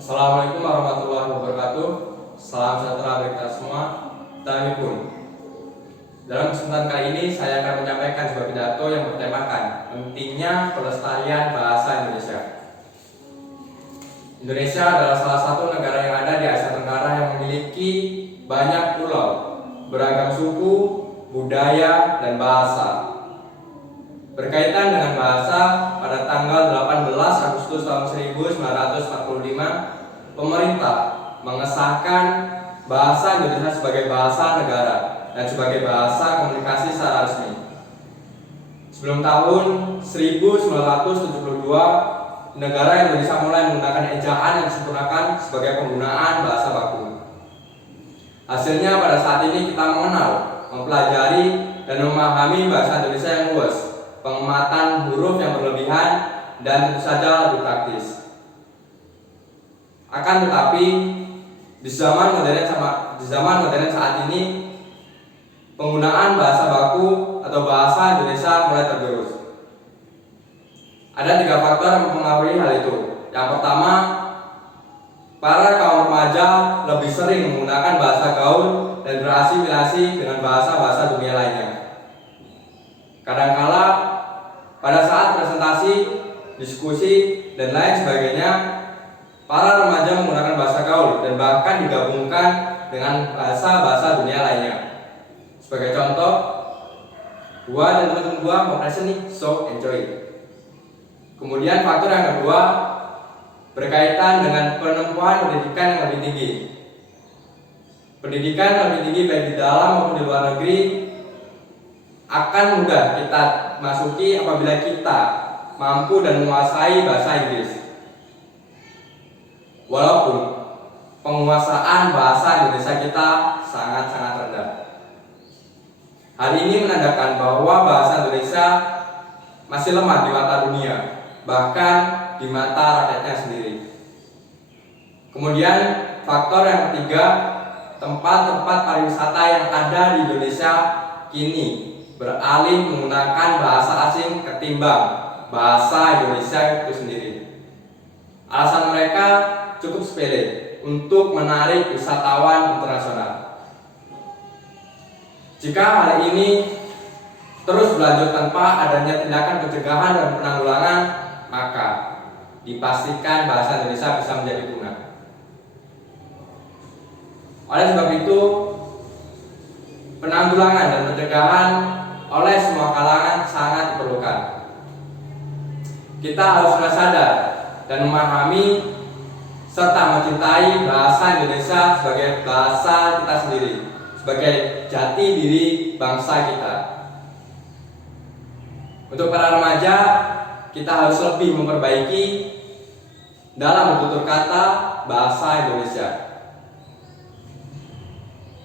Assalamualaikum warahmatullahi wabarakatuh. Salam sejahtera bagi kita semua. Pun. Dalam kesempatan kali ini saya akan menyampaikan sebuah pidato yang bertemakan pentingnya pelestarian bahasa Indonesia. Indonesia adalah salah satu negara yang ada di Asia Tenggara yang memiliki banyak pulau, beragam suku, budaya, dan bahasa. Berkaitan dengan bahasa, pada tanggal 18 Agustus tahun 1945, pemerintah mengesahkan bahasa Indonesia sebagai bahasa negara dan sebagai bahasa komunikasi secara resmi. Sebelum tahun 1972, negara Indonesia mulai menggunakan ejaan yang disempurnakan sebagai penggunaan bahasa baku. Hasilnya pada saat ini kita mengenal, mempelajari, dan memahami bahasa Indonesia yang luas, pengematan huruf yang berlebihan, dan tentu saja lebih praktis. Akan tetapi di zaman modern saat ini, penggunaan bahasa baku atau bahasa Indonesia mulai tergerus. Ada 3 faktor yang mempengaruhi hal itu. Yang pertama, para kaum remaja lebih sering menggunakan bahasa gaul dan berasimilasi dengan bahasa-bahasa dunia lainnya. Kadangkala pada saat presentasi, diskusi, dan lain sebagainya, para remaja menggunakan bahasa gaul dan bahkan digabungkan dengan bahasa-bahasa dunia lainnya. Sebagai contoh, gua dan teman-teman gua mau present nih, so enjoy. Kemudian faktor yang kedua berkaitan dengan penempuhan pendidikan yang lebih tinggi. Pendidikan yang lebih tinggi baik di dalam maupun di luar negeri akan mudah kita masuki apabila kita mampu dan menguasai bahasa Inggris. Walaupun penguasaan bahasa Indonesia kita sangat-sangat rendah. Hal ini menandakan bahwa bahasa Indonesia masih lemah di mata dunia, bahkan di mata rakyatnya sendiri. Kemudian faktor yang ketiga, tempat-tempat pariwisata yang ada di Indonesia kini beralih menggunakan bahasa asing ketimbang bahasa Indonesia itu sendiri. Alasan mereka cukup sepele untuk menarik wisatawan internasional. Jika hal ini terus berlanjut tanpa adanya tindakan pencegahan dan penanggulangan, maka dipastikan bahasa Indonesia bisa menjadi punah. Oleh sebab itu, penanggulangan dan pencegahan oleh semua kalangan sangat diperlukan. Kita harus sadar dan memahami serta mencintai bahasa Indonesia sebagai bahasa kita sendiri, sebagai jati diri bangsa kita. Untuk para remaja, kita harus lebih memperbaiki dalam bertutur kata bahasa Indonesia.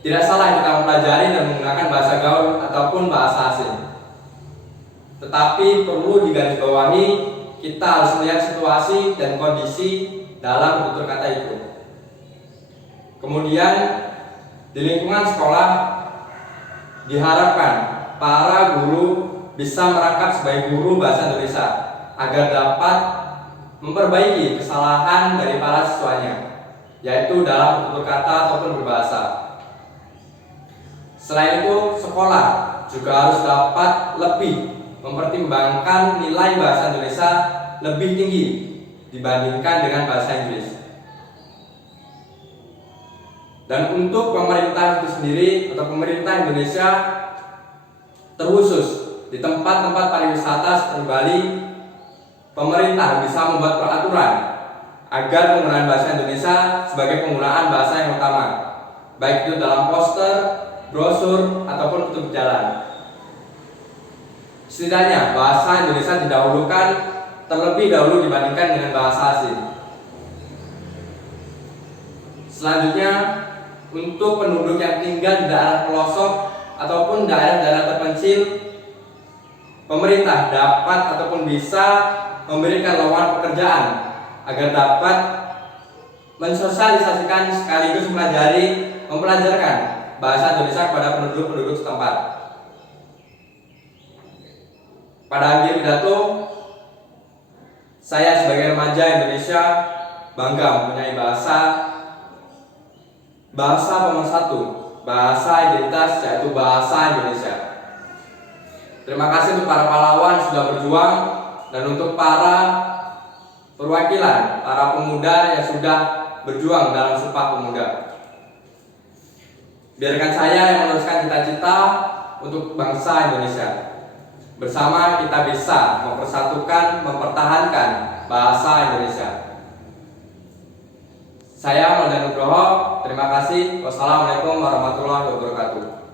Tidak salah kita mempelajari dan menggunakan bahasa gaul ataupun bahasa asing. Tetapi perlu digarisbawahi, kita harus melihat situasi dan kondisi dalam bertutur kata itu. Kemudian di lingkungan sekolah diharapkan para guru bisa merangkap sebagai guru bahasa Indonesia agar dapat memperbaiki kesalahan dari para siswanya, yaitu dalam bertutur kata ataupun berbahasa. Selain itu, sekolah juga harus dapat lebih mempertimbangkan nilai bahasa Indonesia lebih tinggi dibandingkan dengan bahasa Inggris. Dan untuk pemerintah itu sendiri atau pemerintah Indonesia terkhusus di tempat-tempat pariwisata seperti Bali, pemerintah bisa membuat peraturan agar penggunaan bahasa Indonesia sebagai penggunaan bahasa yang utama, baik itu dalam poster, brosur, ataupun petunjuk jalan. Setidaknya bahasa Indonesia didahulukan terlebih dahulu dibandingkan dengan bahasa asing. Selanjutnya, untuk penduduk yang tinggal di daerah pelosok ataupun daerah-daerah terpencil, pemerintah dapat ataupun bisa memberikan lowongan pekerjaan agar dapat mensosialisasikan sekaligus mempelajarkan bahasa Indonesia kepada penduduk-penduduk setempat. Pada akhir pidato, saya sebagai remaja Indonesia bangga mempunyai bahasa pemersatu, bahasa identitas, yaitu bahasa Indonesia. Terima kasih untuk para pahlawan yang sudah berjuang dan untuk para perwakilan, para pemuda yang sudah berjuang dalam Sumpah Pemuda. Biarkan saya yang meneruskan cita-cita untuk bangsa Indonesia. Bersama kita bisa mempersatukan, mempertahankan bahasa Indonesia. Saya Maulana Nugroho, terima kasih. Wassalamualaikum warahmatullahi wabarakatuh.